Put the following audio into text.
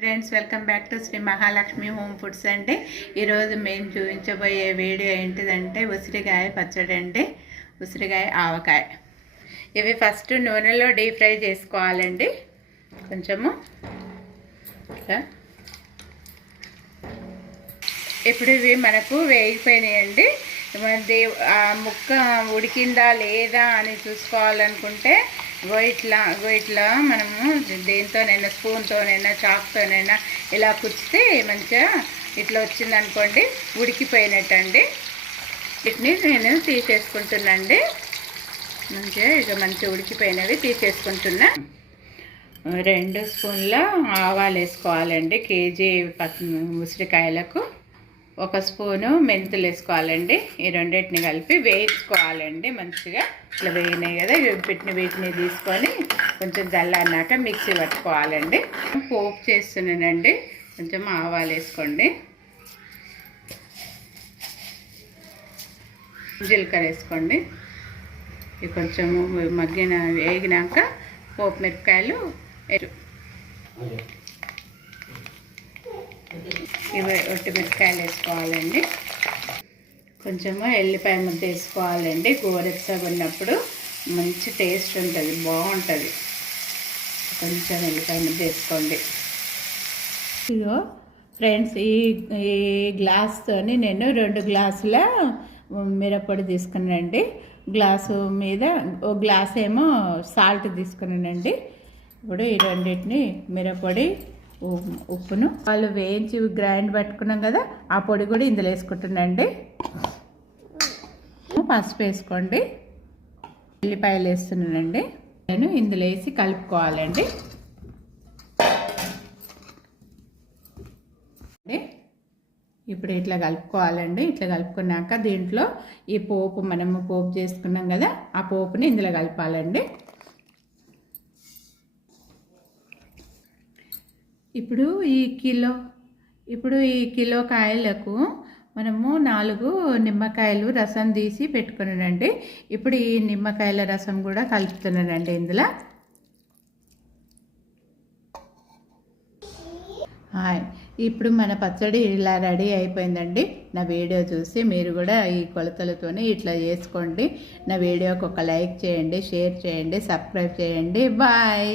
Friends, welcome back to Shri Mahalakshmi home foods అండి. ఈరోజు మేము చూపించబోయే వీడియో ఏంటిదంటే ఉసిరికాయ పచ్చడి అండి. ఉసిరికాయ ఆవకాయ ఇవి ఫస్ట్ నూనెలో డీప్ ఫ్రై చేసుకోవాలండి. కొంచెము ఇప్పుడు ఇవి మనకు వేగిపోయినాయండి. ఆ ముక్క ఉడికిందా లేదా అని చూసుకోవాలనుకుంటే ఇట్లా మనము దేంతోనైనా స్పూన్తోనైనా చాక్తోనైనా ఇలా కుచ్చితే మంచిగా ఇట్లా వచ్చిందనుకోండి, ఉడికిపోయినట్టండి. వీటిని నేను తీసేసుకుంటున్నాండి. మంచిగా ఉడికిపోయినవి తీసేసుకుంటున్నా. 2 స్పూన్ల ఆవాలు వేసుకోవాలండి. కేజీ ఉసిరికాయలకు 1 స్పూను మెంతులు వేసుకోవాలండి. ఈ రెండింటిని కలిపి వేయించుకోవాలండి. మంచిగా ఇట్లా వేగినాయి కదా, వీటిని తీసుకొని కొంచెం చల్లారినాక మిక్సీ పట్టుకోవాలండి. పోపు చేస్తున్నానండి. కొంచెం ఆవాలు వేసుకోండి, జీలకర్ర వేసుకోండి. ఇవి కొంచెం వేగినాక పోపు మిరపకాయలు ఇవి ఒట్టి మిరపకాయలు వేసుకోవాలండి. కొంచెము ఎల్లిపాయ ముద్ద వేసుకోవాలండి. గోరెచ్చగా ఉన్నప్పుడు మంచి టేస్ట్ ఉంటుంది, బాగుంటుంది. కొంచెం ఎల్లిపాయ ముద్ద వేసుకోండి. ఇగో ఫ్రెండ్స్, ఈ గ్లాస్తోని నేను 2 గ్లాసుల మిరప్పొడి తీసుకున్నానండి. గ్లాసు మీద 1 గ్లాస్ ఏమో సాల్ట్ తీసుకున్నానండి. ఇప్పుడు ఈ రెండింటిని మిరప్పొడి ఉప్పును వాళ్ళు వేయించి గ్రైండ్ పట్టుకున్నాం కదా, ఆ పొడి కూడా ఇందులో వేసుకుంటున్నాండి. పసుపు వేసుకోండి, ఉల్లిపాయలు వేస్తున్నానండి. నేను ఇందులో వేసి కలుపుకోవాలండి. ఇప్పుడు ఇట్లా కలుపుకోవాలండి. ఇట్లా కలుపుకున్నాక దీంట్లో ఈ మనము పోపు చేసుకున్నాం కదా, ఆ పోపుని ఇందులో కలపాలండి. ఇప్పుడు ఈ కిలో కాయలకు మనము 4 నిమ్మకాయలు రసం తీసి పెట్టుకున్నానండి. ఇప్పుడు ఈ నిమ్మకాయల రసం కూడా కలుపుతున్నానండి ఇందులో. ఇప్పుడు మన పచ్చడి ఇలా రెడీ అయిపోయిందండి. నా వీడియో చూసి మీరు కూడా ఈ కొలతలతోనే ఇట్లా చేసుకోండి. నా వీడియోకి ఒక లైక్ చేయండి, షేర్ చేయండి, సబ్స్క్రైబ్ చేయండి. బాయ్.